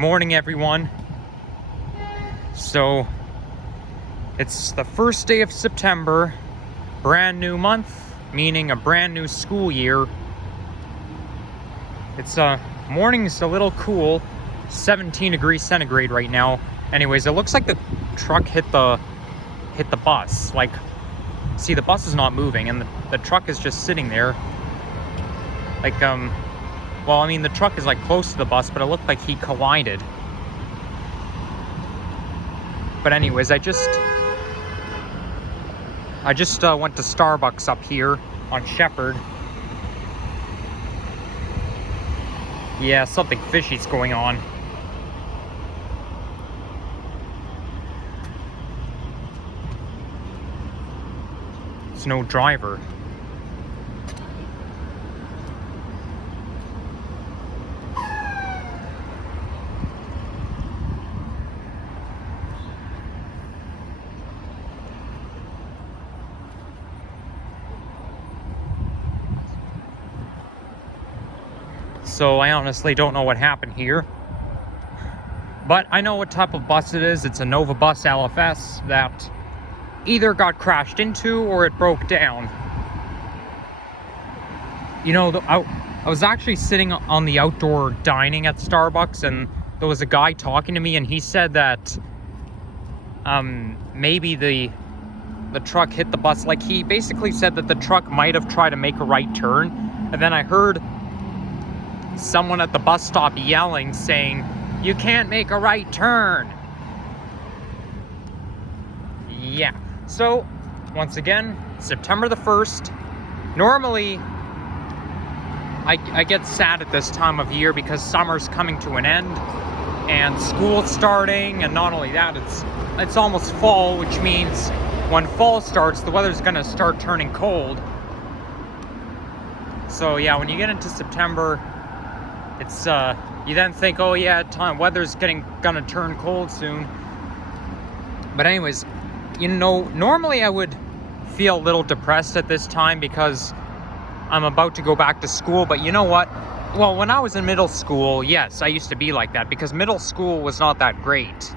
morning, everyone. So it's the first day of September, brand new month, meaning a brand new school year. It's morning's a little cool, 17 degrees centigrade right now. Anyways, it looks like the truck hit the bus. Like, see, the bus is not moving and the truck is just sitting there. Like, well, I mean, the truck is like close to the bus, but it looked like he collided. But anyways, I just went to Starbucks up here on Sheppard. Yeah, something fishy's going on. There's no driver. So I honestly don't know what happened here. But I know what type of bus it is. It's a Nova Bus LFS that either got crashed into or it broke down. You know, I was actually sitting on the outdoor dining at Starbucks, and there was a guy talking to me, and he said that maybe the truck hit the bus. Like, he basically said that the truck might have tried to make a right turn, and then I heard someone at the bus stop yelling, saying, "You can't make a right turn." Yeah. So, once again, September the 1st. Normally, I get sad at this time of year because summer's coming to an end and school's starting, and not only that, it's almost fall, which means when fall starts, the weather's gonna start turning cold. So yeah, when you get into September, it's you then think, oh yeah, weather's gonna turn cold soon. But anyways, you know, normally I would feel a little depressed at this time because I'm about to go back to school. But you know what? Well, when I was in middle school, yes, I used to be like that because middle school was not that great.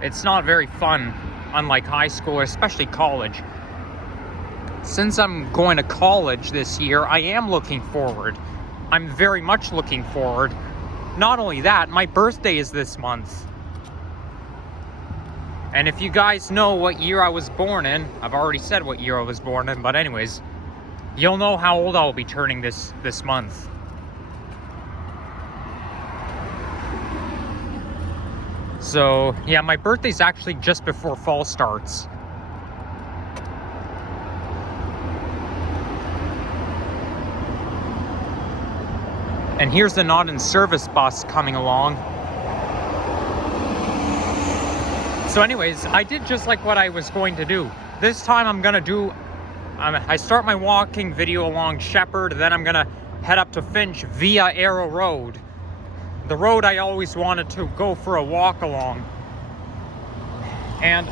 It's not very fun, unlike high school, or especially college. Since I'm going to college this year, I am looking forward. I'm very much looking forward. Not only that, my birthday is this month. And if you guys know what year I was born in, I've already said what year I was born in, but anyways, you'll know how old I'll be turning this month. So, yeah, my birthday's actually just before fall starts. And here's the not in service bus coming along. So anyways, I did just like what I was going to do. This time I'm gonna do, I start my walking video along Sheppard, then I'm gonna head up to Finch via Arrow Road. The road I always wanted to go for a walk along. And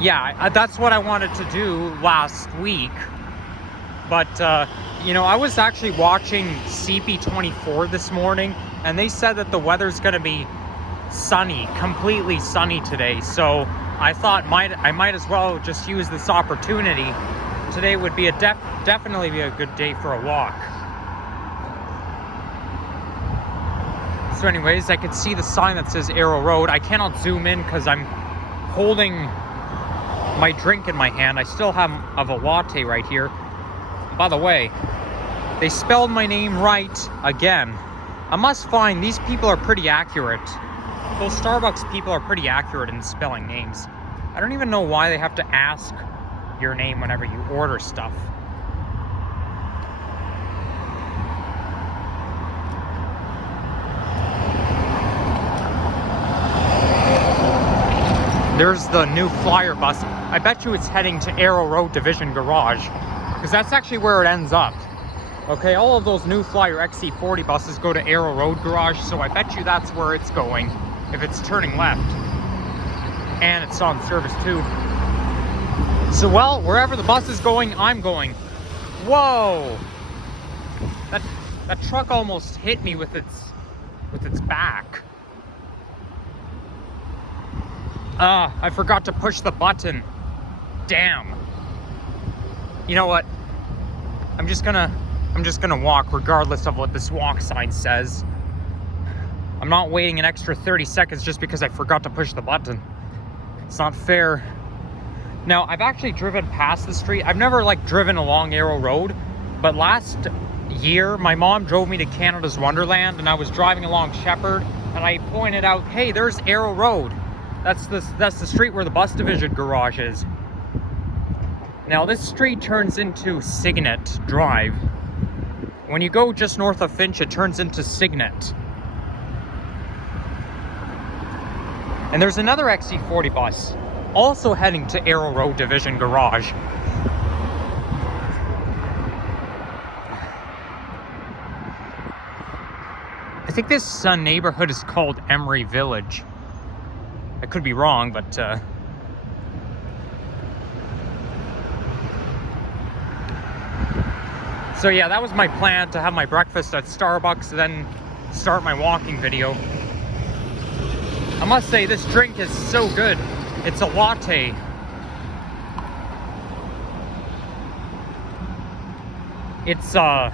yeah, that's what I wanted to do last week. But, you know, I was actually watching CP24 this morning, and they said that the weather's going to be sunny, completely sunny today. So I thought I might as well just use this opportunity. Today would be definitely be a good day for a walk. So anyways, I could see the sign that says Arrow Road. I cannot zoom in because I'm holding my drink in my hand. I still have a latte right here. By the way, they spelled my name right again. I must find these people are pretty accurate. Those Starbucks people are pretty accurate in spelling names. I don't even know why they have to ask your name whenever you order stuff. There's the new flyer bus. I bet you it's heading to Arrow Road Division Garage, because that's actually where it ends up. Okay, all of those new Flyer XC40 buses go to Arrow Road Garage, so I bet you that's where it's going if it's turning left. And it's on service too. So, well, wherever the bus is going, I'm going. Whoa! That truck almost hit me with its with its back. I forgot to push the button. Damn. You know what? I'm just gonna walk regardless of what this walk sign says. I'm not waiting an extra 30 seconds just because I forgot to push the button. It's not fair. Now, I've actually driven past the street. I've never like driven along Arrow Road, but last year my mom drove me to Canada's Wonderland and I was driving along Sheppard and I pointed out, hey, there's Arrow Road. That's the street where the bus division garage is. Now this street turns into Signet Drive. When you go just north of Finch, it turns into Signet. And there's another XC40 bus also heading to Arrow Road Division Garage. I think this neighborhood is called Emery Village. I could be wrong, but so yeah, that was my plan, to have my breakfast at Starbucks, then start my walking video. I must say, this drink is so good. It's a latte. It's a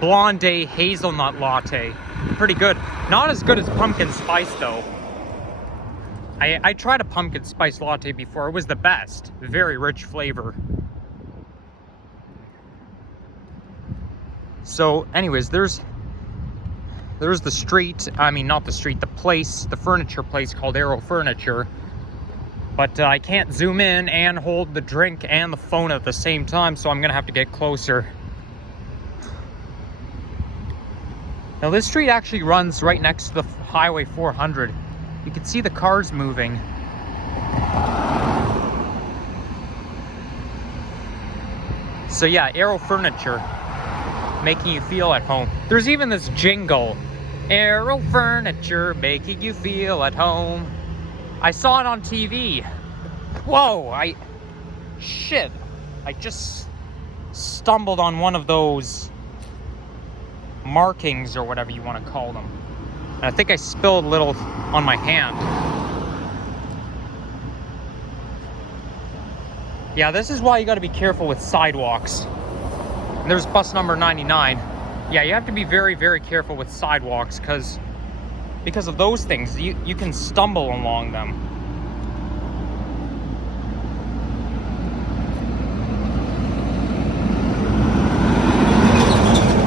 blonde hazelnut latte. Pretty good. Not as good as pumpkin spice though. I tried a pumpkin spice latte before. It was the best. Very rich flavor. So anyways, there's the street. I mean, not the street, the place, the furniture place called Arrow Furniture. But I can't zoom in and hold the drink and the phone at the same time, so I'm gonna have to get closer. Now this street actually runs right next to the Highway 400. You can see the cars moving. So yeah, Arrow Furniture, making you feel at home. There's even this jingle, Arrow Furniture, making you feel at home. I saw it on TV. Whoa, I just stumbled on one of those markings or whatever you want to call them. And I think I spilled a little on my hand. Yeah, this is why you got to be careful with sidewalks. And there's bus number 99. Yeah, you have to be very, very careful with sidewalks because of those things. You can stumble along them.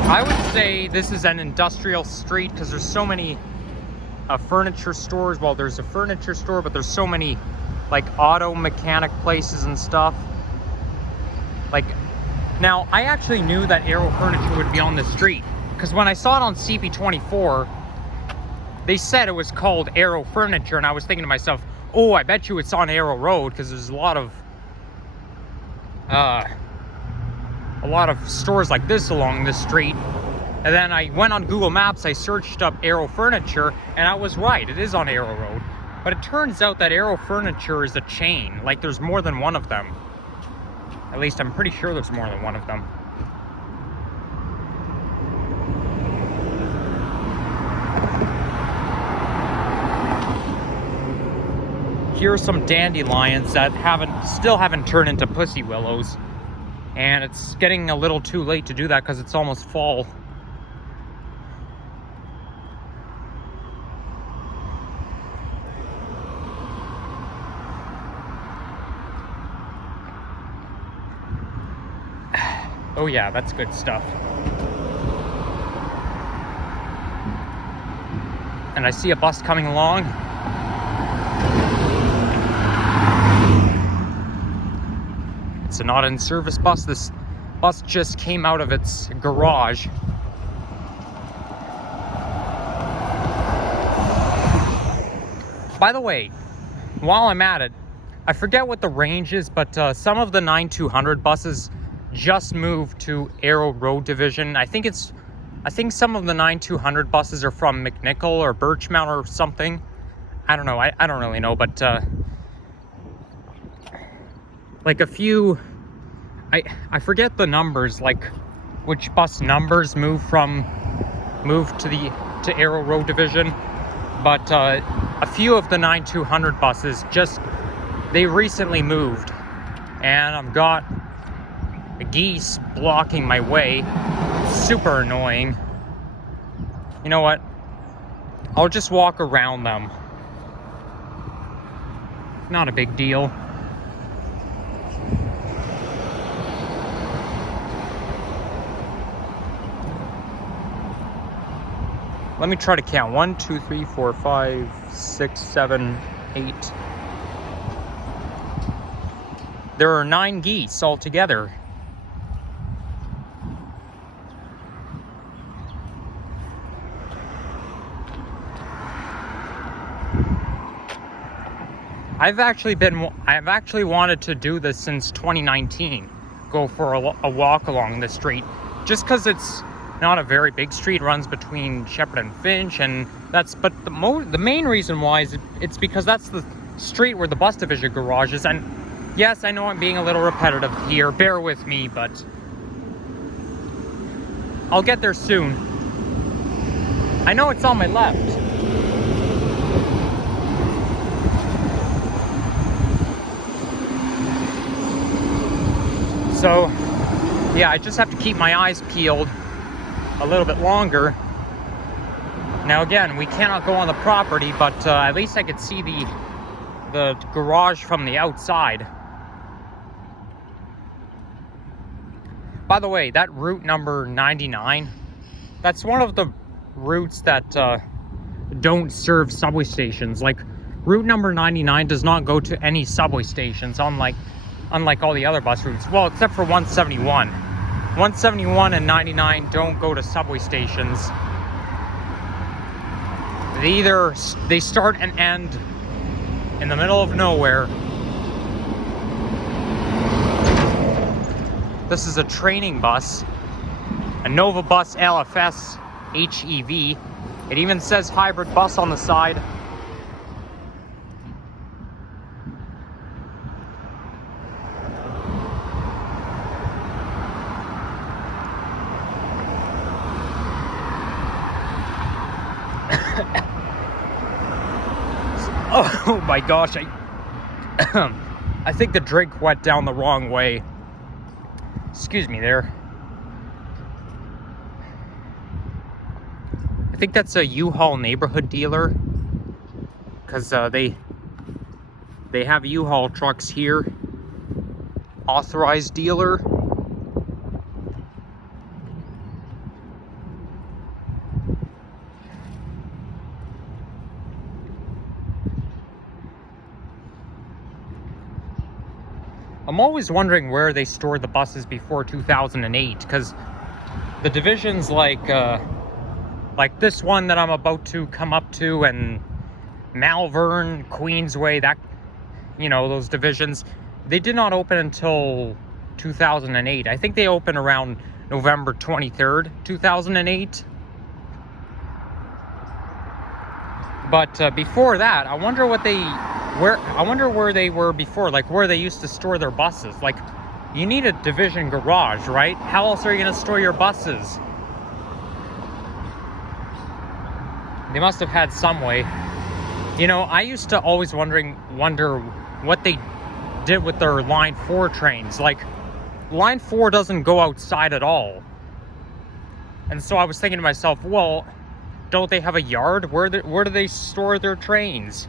I would say this is an industrial street because there's so many furniture stores. Well, there's a furniture store, but there's so many like auto mechanic places and stuff. Like, now I actually knew that Arrow Furniture would be on this street because when I saw it on CP24, they said it was called Arrow Furniture, and I was thinking to myself, oh, I bet you it's on Arrow Road because there's a lot of stores like this along this street. And then I went on Google Maps, I searched up Arrow Furniture, and I was right, it is on Arrow Road. But it turns out that Arrow Furniture is a chain, like there's more than one of them. At least I'm pretty sure there's more than one of them. Here are some dandelions that still haven't turned into pussy willows. And it's getting a little too late to do that because it's almost fall. Oh yeah, that's good stuff. And I see a bus coming along. It's a not in service bus. This bus just came out of its garage. By the way, while I'm at it, I forget what the range is, but some of the 9200 buses just moved to Arrow Road Division. I think some of the 9200 buses are from McNichol or Birchmount or something. I don't know. I don't really know, but like a few, I forget the numbers, like which bus numbers moved to to Arrow Road Division, but a few of the 9200 buses they recently moved, and I've got geese blocking my way. Super annoying. You know what? I'll just walk around them. Not a big deal. Let me try to count. 1, 2, 3, 4, 5, 6, 7, 8. There are 9 geese altogether. I've actually wanted to do this since 2019. Go for a walk along the street, just because it's not a very big street. It runs between Sheppard and Finch, and but the main reason why is it's because that's the street where the bus division garage is. And yes, I know I'm being a little repetitive here. Bear with me, but I'll get there soon. I know it's on my left. So, yeah, I just have to keep my eyes peeled a little bit longer. Now again, we cannot go on the property, but at least I could see the garage from the outside. By the way, that route number 99, that's one of the routes that don't serve subway stations. Like, route number 99 does not go to any subway stations, unlike all the other bus routes. Well, except for 171. 171 and 99 don't go to subway stations. They start and end in the middle of nowhere. This is a training bus, a Nova Bus LFS HEV. It even says hybrid bus on the side. Oh my gosh, I think the drink went down the wrong way. Excuse me there. I think that's a U-Haul neighborhood dealer, because they have U-Haul trucks here. Authorized dealer. I'm always wondering where they stored the buses before 2008, because the divisions like this one that I'm about to come up to, and Malvern, Queensway, that, you know, those divisions, they did not open until 2008. I think they opened around November 23rd, 2008. But before that, I wonder where they were before, like where they used to store their buses. Like, you need a division garage, right? How else are you going to store your buses? They must have had some way. You know, I used to always wonder what they did with their Line 4 trains. Like, Line 4 doesn't go outside at all. And so I was thinking to myself, well, don't they have a yard? Where do they store their trains?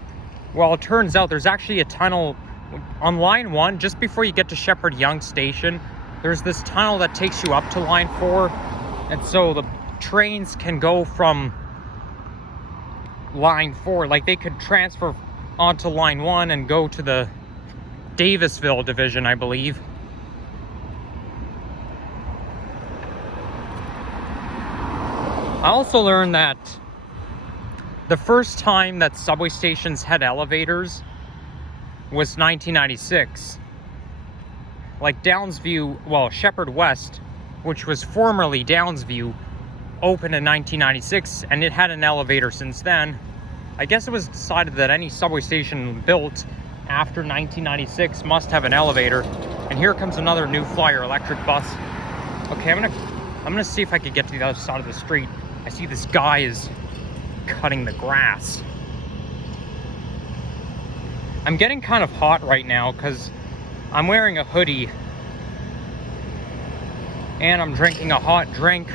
Well, it turns out there's actually a tunnel on Line 1, just before you get to Sheppard Yonge Station. There's this tunnel that takes you up to Line 4, and so the trains can go from Line 4, like they could transfer onto Line 1 and go to the Davisville division, I believe. I also learned that the first time that subway stations had elevators was 1996. Like Downsview, well, Sheppard West, which was formerly Downsview, opened in 1996, and it had an elevator since then. I guess it was decided that any subway station built after 1996 must have an elevator. And here comes another New Flyer electric bus. Okay, I'm gonna see if I can get to the other side of the street. I see this guy is cutting the grass. I'm getting kind of hot right now because I'm wearing a hoodie and I'm drinking a hot drink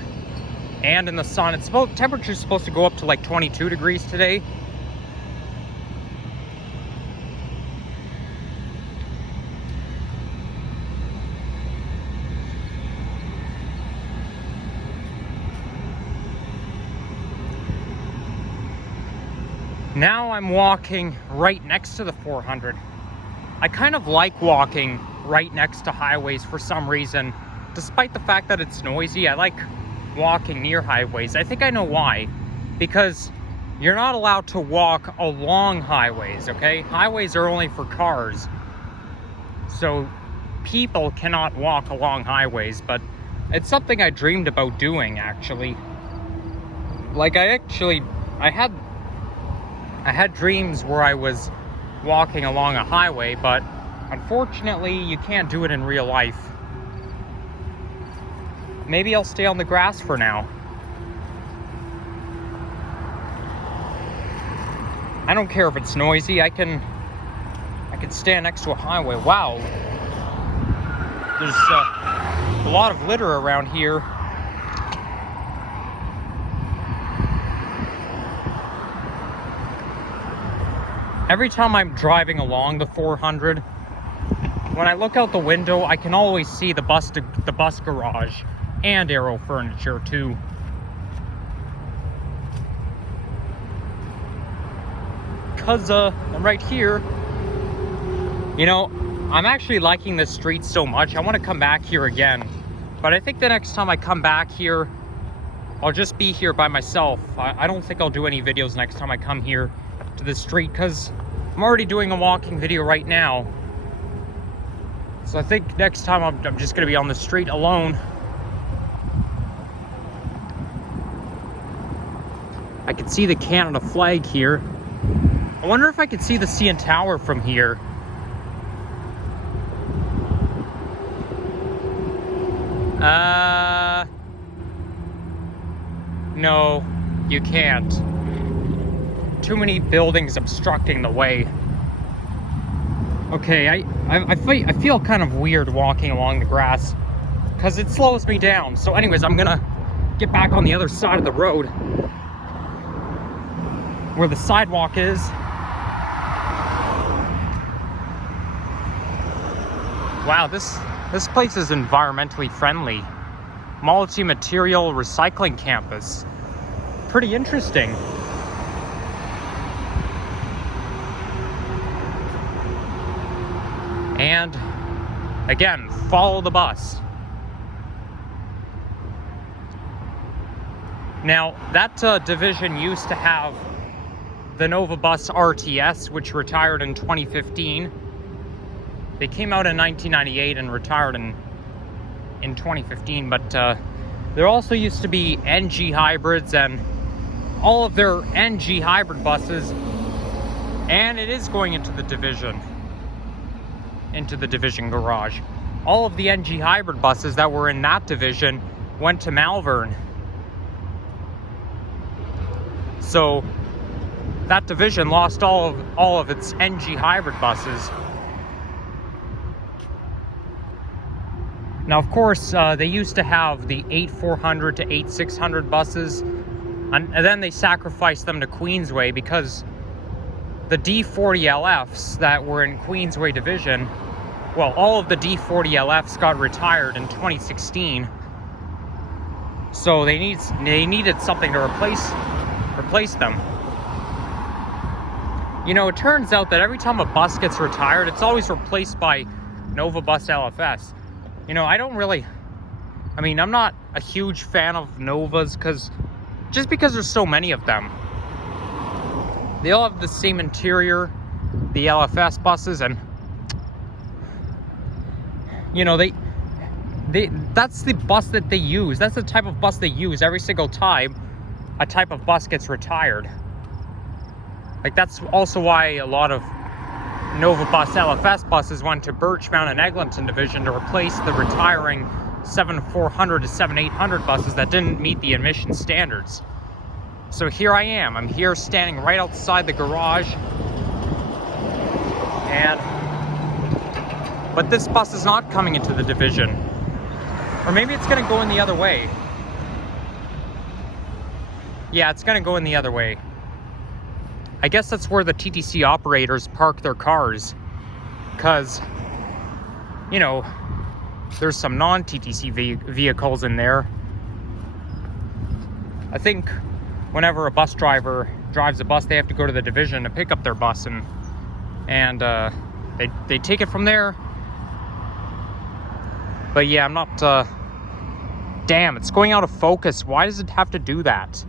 and in the sun. Temperature's supposed to go up to like 22 degrees today. Now I'm walking right next to the 400. I kind of like walking right next to highways for some reason. Despite the fact that it's noisy, I like walking near highways. I think I know why. Because you're not allowed to walk along highways, okay? Highways are only for cars. So people cannot walk along highways, but it's something I dreamed about doing, actually. Like, I had dreams where I was walking along a highway, but unfortunately you can't do it in real life. Maybe I'll stay on the grass for now. I don't care if it's noisy. I can stand next to a highway. Wow. There's a lot of litter around here. Every time I'm driving along the 400, when I look out the window, I can always see the bus garage and Aero Furniture too. Cause I'm right here. You know, I'm actually liking this street so much. I want to come back here again. But I think the next time I come back here, I'll just be here by myself. I don't think I'll do any videos next time I come here to the street, because I'm already doing a walking video right now. So I think next time I'm just going to be on the street alone. I can see the Canada flag here. I wonder if I could see the CN Tower from here. No, you can't. Too many buildings obstructing the way. Okay, I feel kind of weird walking along the grass because it slows me down. So anyways, I'm gonna get back on the other side of the road where the sidewalk is. Wow, this place is environmentally friendly. Multi-material recycling campus. Pretty interesting. And again, follow the bus. Now, that division used to have the Nova Bus RTS, which retired in 2015. They came out in 1998 and retired in 2015, but there also used to be NG hybrids and all of their NG hybrid buses, and it is going into the division garage. All of the NG hybrid buses that were in that division went to Malvern. So that division lost all of its NG hybrid buses. Now, of course, they used to have the 8400 to 8600 buses, and then they sacrificed them to Queensway because the D40LFs that were in Queensway division, well, all of the D40LFs got retired in 2016. So they needed something to replace them. You know, it turns out that every time a bus gets retired, it's always replaced by Nova Bus LFS. You know, I'm not a huge fan of Novas because there's so many of them. They all have the same interior, the LFS buses, and you know, that's the bus that they use. That's the type of bus they use every single time a type of bus gets retired. Like, that's also why a lot of Nova Bus LFS buses went to Birchmount and Eglinton division to replace the retiring 7400 to 7800 buses that didn't meet the emission standards. So here I am. I'm here standing right outside the garage. But this bus is not coming into the division. Or maybe it's gonna go in the other way. Yeah, it's gonna go in the other way. I guess that's where the TTC operators park their cars. Because, you know, there's some non-TTC vehicles in there. I think whenever a bus driver drives a bus, they have to go to the division to pick up their bus, and they take it from there. But yeah, I'm not, damn, it's going out of focus. Why does it have to do that?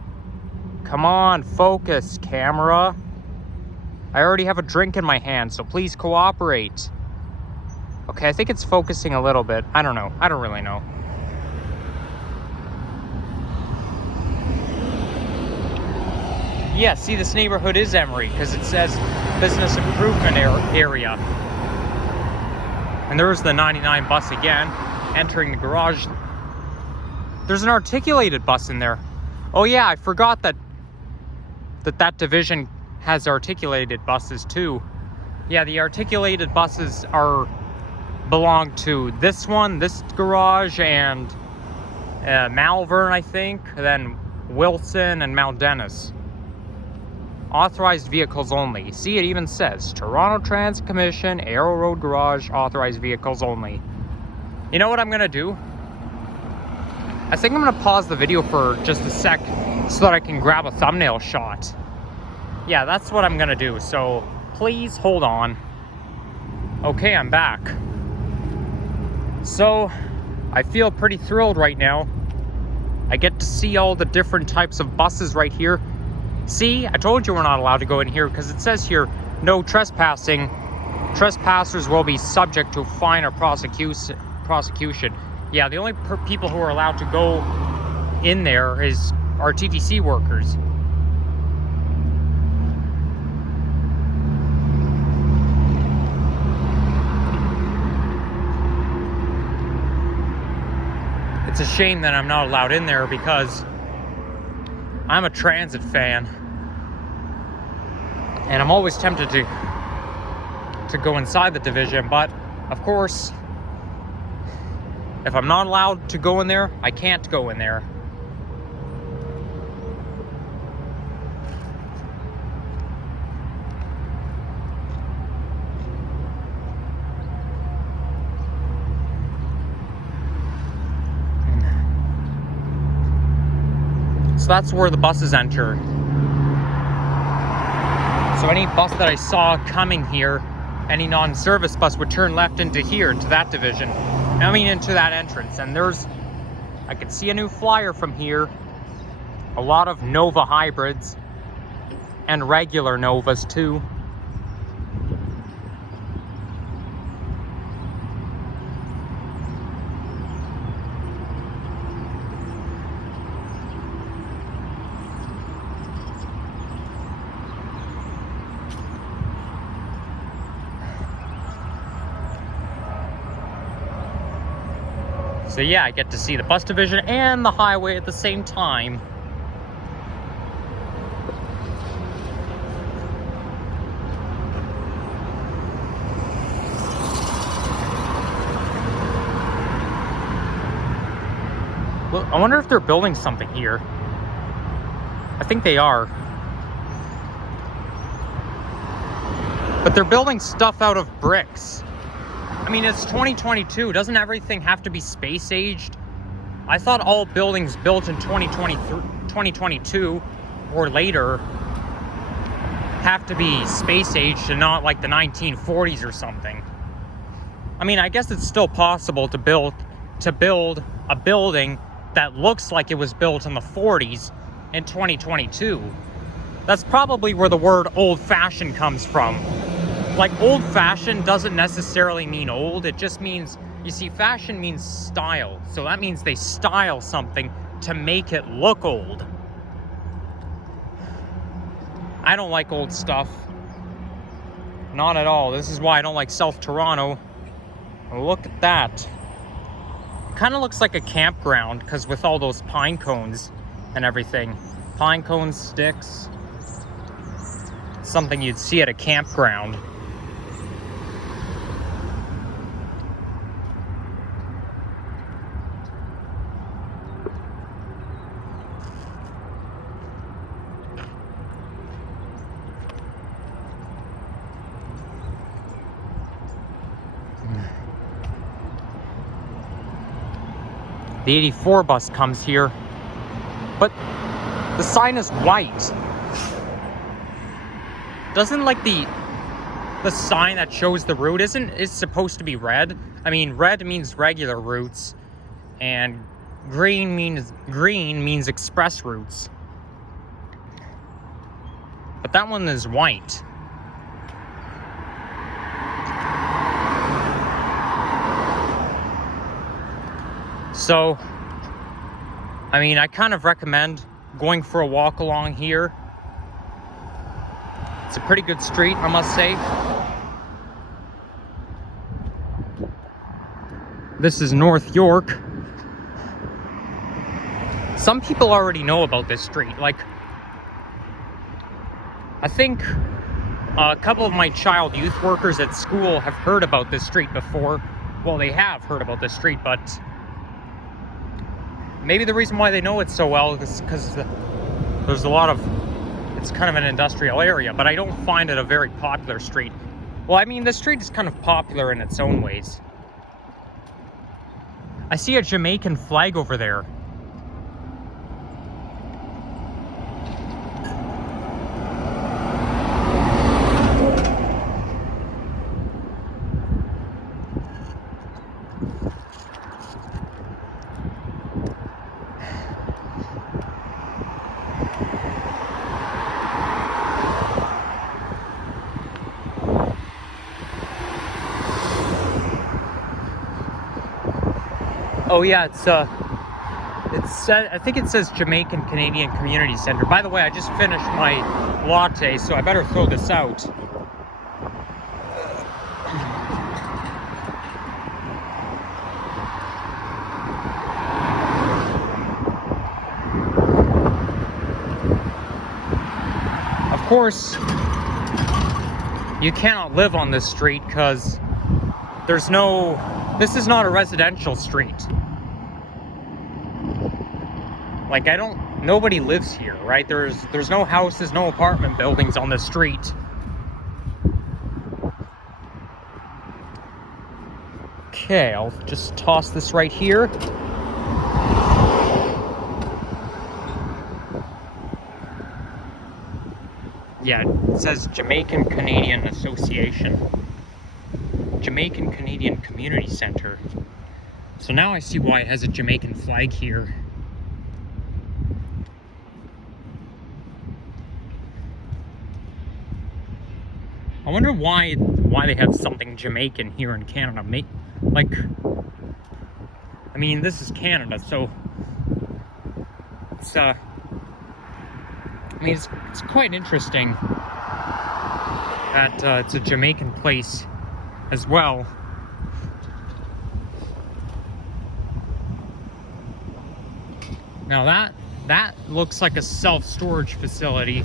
Come on, focus, camera. I already have a drink in my hand, so please cooperate. Okay, I think it's focusing a little bit. I don't know. I don't really know. Yeah, see, this neighborhood is Emery because it says business improvement area. And there's the 99 bus again, entering the garage. There's an articulated bus in there. Oh yeah, I forgot that division has articulated buses too. Yeah, the articulated buses belong to this one, this garage, and Malvern, I think, then Wilson and Mount Dennis. Authorized vehicles only. See, it even says Toronto Transit Commission, Arrow Road Garage, authorized vehicles only. You know what I'm gonna do? I think I'm gonna pause the video for just a sec so that I can grab a thumbnail shot. Yeah, that's what I'm gonna do, so please hold on. Okay, I'm back. So, I feel pretty thrilled right now. I get to see all the different types of buses right here. See, I told you we're not allowed to go in here because it says here, no trespassing. Trespassers will be subject to fine or prosecution. Yeah, the only people who are allowed to go in there are TTC workers. It's a shame that I'm not allowed in there because I'm a transit fan. And I'm always tempted to go inside the division, but of course, if I'm not allowed to go in there, I can't go in there. So that's where the buses enter. So any bus that I saw coming here, any non-service bus would turn left into here, into that division. I mean, into that entrance. And I could see a new flyer from here. A lot of Nova hybrids and regular Novas too. So yeah, I get to see the bus division and the highway at the same time. Well, I wonder if they're building something here. I think they are. But they're building stuff out of bricks. I mean, it's 2022. Doesn't everything have to be space-aged? I thought all buildings built in 2022 or later have to be space-aged and not like the 1940s or something. I mean, I guess it's still possible to build a building that looks like it was built in the 40s in 2022. That's probably where the word old-fashioned comes from. Like, old-fashioned doesn't necessarily mean old. It just means, you see, fashion means style. So that means they style something to make it look old. I don't like old stuff. Not at all. This is why I don't like South Toronto. Look at that. Kind of looks like a campground because with all those pine cones and everything. Pine cones, sticks. Something you'd see at a campground. The 84 bus comes here, but the sign is white. Doesn't like the sign that shows the route is supposed to be red? I mean, red means regular routes, and green means express routes. But that one is white. So, I mean, I kind of recommend going for a walk along here. It's a pretty good street, I must say. This is North York. Some people already know about this street. Like, I think a couple of my child youth workers at school have heard about this street before. Well, they have heard about this street, but maybe the reason why they know it so well is because there's a lot of, it's kind of an industrial area, but I don't find it a very popular street. Well, I mean, the street is kind of popular in its own ways. I see a Jamaican flag over there. Oh yeah, I think it says Jamaican Canadian Community Center. By the way, I just finished my latte, so I better throw this out. Of course, you cannot live on this street because this is not a residential street. Like, nobody lives here, right? There's no houses, no apartment buildings on this street. Okay, I'll just toss this right here. Yeah, it says Jamaican Canadian Association. Jamaican Canadian Community Center. So now I see why it has a Jamaican flag here. I wonder why they have something Jamaican here in Canada. Like, I mean, this is Canada, so it's I mean, it's quite interesting that it's a Jamaican place as well. Now that looks like a self-storage facility.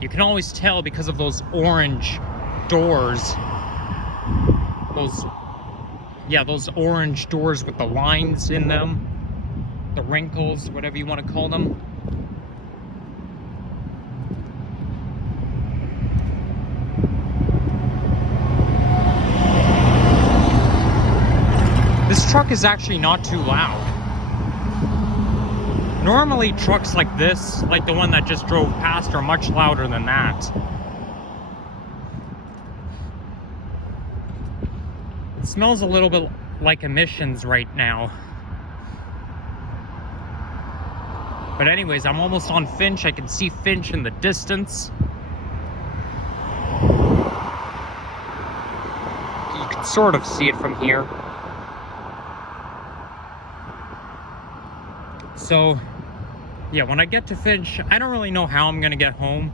You can always tell because of those orange doors. Those orange doors with the lines in them. The wrinkles, whatever you want to call them. This truck is actually not too loud. Normally trucks like this, like the one that just drove past, are much louder than that. It smells a little bit like emissions right now. But anyways, I'm almost on Finch. I can see Finch in the distance. You can sort of see it from here. So, yeah, when I get to Finch, I don't really know how I'm gonna get home,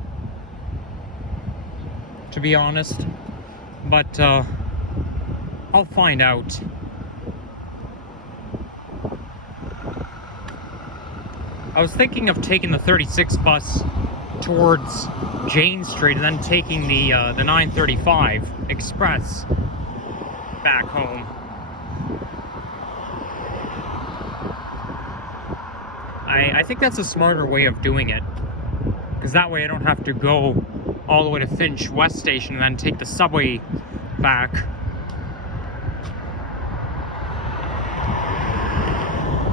to be honest. But, I'll find out. I was thinking of taking the 36 bus towards Jane Street and then taking the 935 express back home. I think that's a smarter way of doing it, because that way I don't have to go all the way to Finch West Station and then take the subway back.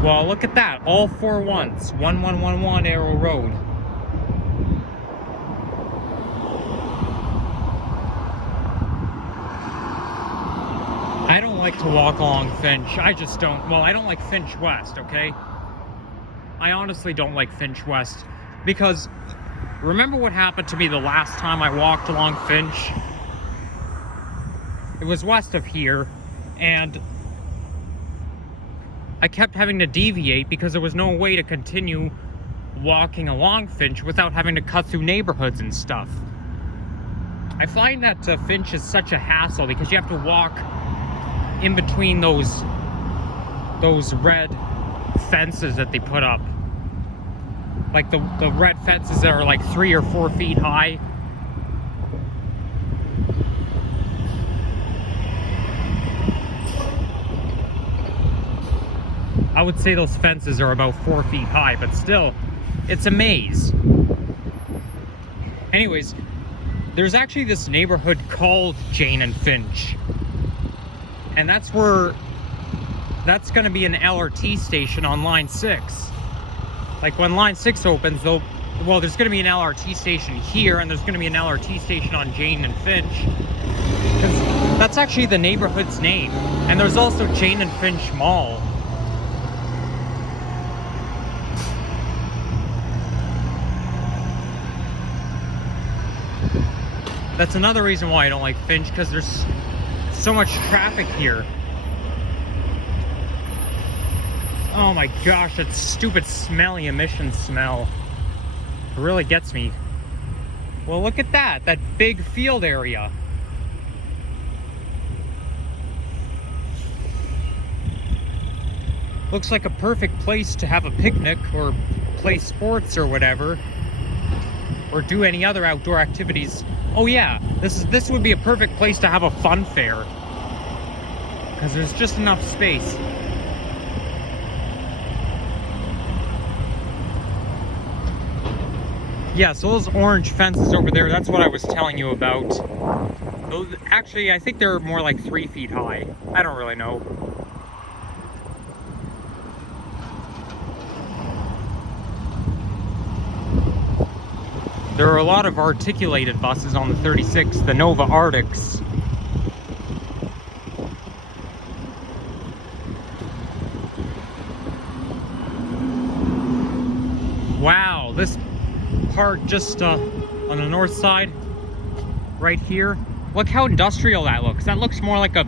Well, look at that, all 4 ones, 1111 Arrow Road. I don't like to walk along Finch. I just don't. Well, I don't like Finch West, okay? I honestly don't like Finch West, because remember what happened to me the last time I walked along Finch? It was west of here, and I kept having to deviate because there was no way to continue walking along Finch without having to cut through neighborhoods and stuff. I find that Finch is such a hassle because you have to walk in between those red fences that they put up. Like the red fences that are like 3 or 4 feet high. I would say those fences are about 4 feet high, but still, it's a maze. Anyways, there's actually this neighborhood called Jane and Finch. And that's gonna be an LRT station on line 6. Like when line 6 opens, there's gonna be an LRT station here, and there's gonna be an LRT station on Jane and Finch. Because that's actually the neighborhood's name. And there's also Jane and Finch Mall. That's another reason why I don't like Finch, because there's so much traffic here. Oh my gosh, that stupid smelly emission smell. It really gets me. Well, look at that big field area. Looks like a perfect place to have a picnic or play sports or whatever. Or do any other outdoor activities. Oh yeah, this would be a perfect place to have a fun fair, because there's just enough space. Yeah, so those orange fences over there, that's what I was telling you about. Those, actually, I think they're more like 3 feet high. I don't really know. There are a lot of articulated buses on the 36, the Nova Arctics. Wow, this part just on the north side, right here. Look how industrial that looks. That looks more like a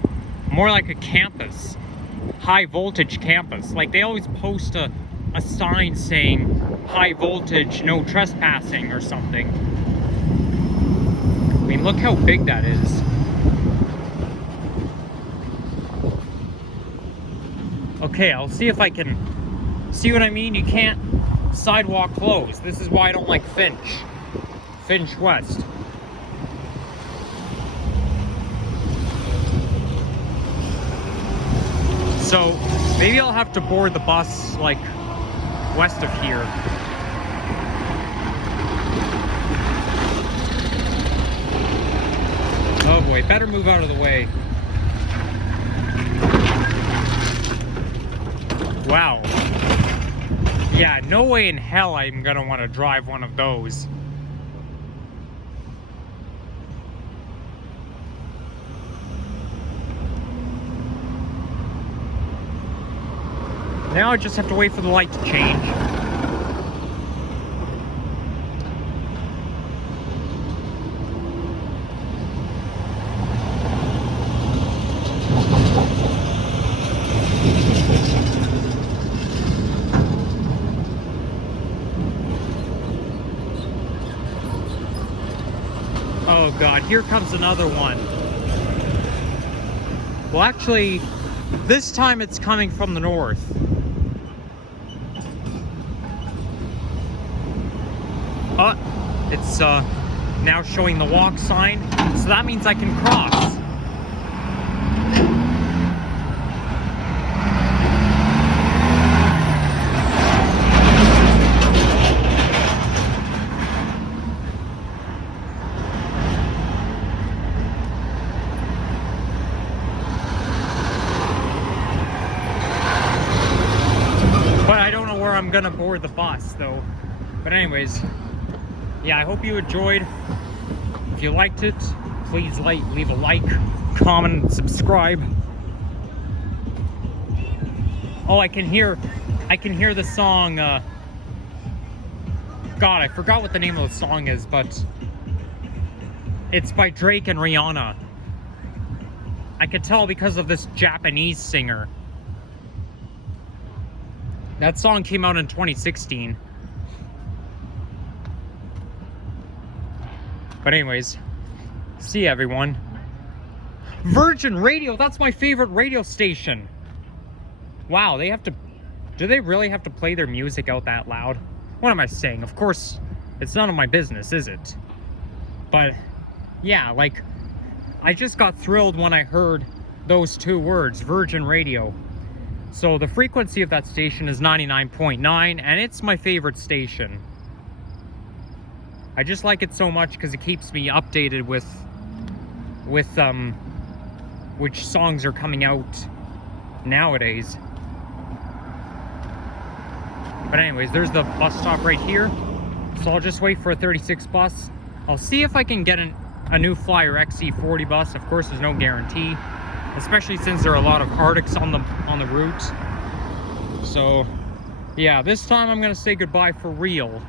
campus, high voltage campus. Like they always post a sign saying high voltage, no trespassing or something. I mean, look how big that is. Okay, I'll see if I can see what I mean. You can't sidewalk closed. This is why I don't like Finch West. So maybe I'll have to board the bus like west of here. Oh boy, better move out of the way. Wow. Yeah, no way in hell I'm gonna want to drive one of those. Now I just have to wait for the light to change. Oh God, here comes another one. Well, actually, this time it's coming from the north. It's now showing the walk sign, so that means I can cross. But I don't know where I'm gonna board the bus though. But anyways, yeah, I hope you enjoyed. If you liked it, please leave a like, comment, and subscribe. Oh, I can hear the song, God, I forgot what the name of the song is, but it's by Drake and Rihanna. I could tell because of this Japanese singer. That song came out in 2016. But anyways, see ya, everyone. Virgin Radio, that's my favorite radio station. Wow, do they really have to play their music out that loud? What am I saying? Of course, it's none of my business, is it? But, yeah, like, I just got thrilled when I heard those two words, Virgin Radio. So the frequency of that station is 99.9, and it's my favorite station. I just like it so much because it keeps me updated with which songs are coming out nowadays. But anyways, there's the bus stop right here. So I'll just wait for a 36 bus. I'll see if I can get a new Flyer XC40 bus. Of course, there's no guarantee, especially since there are a lot of Arctics on the route. So yeah, this time I'm gonna say goodbye for real.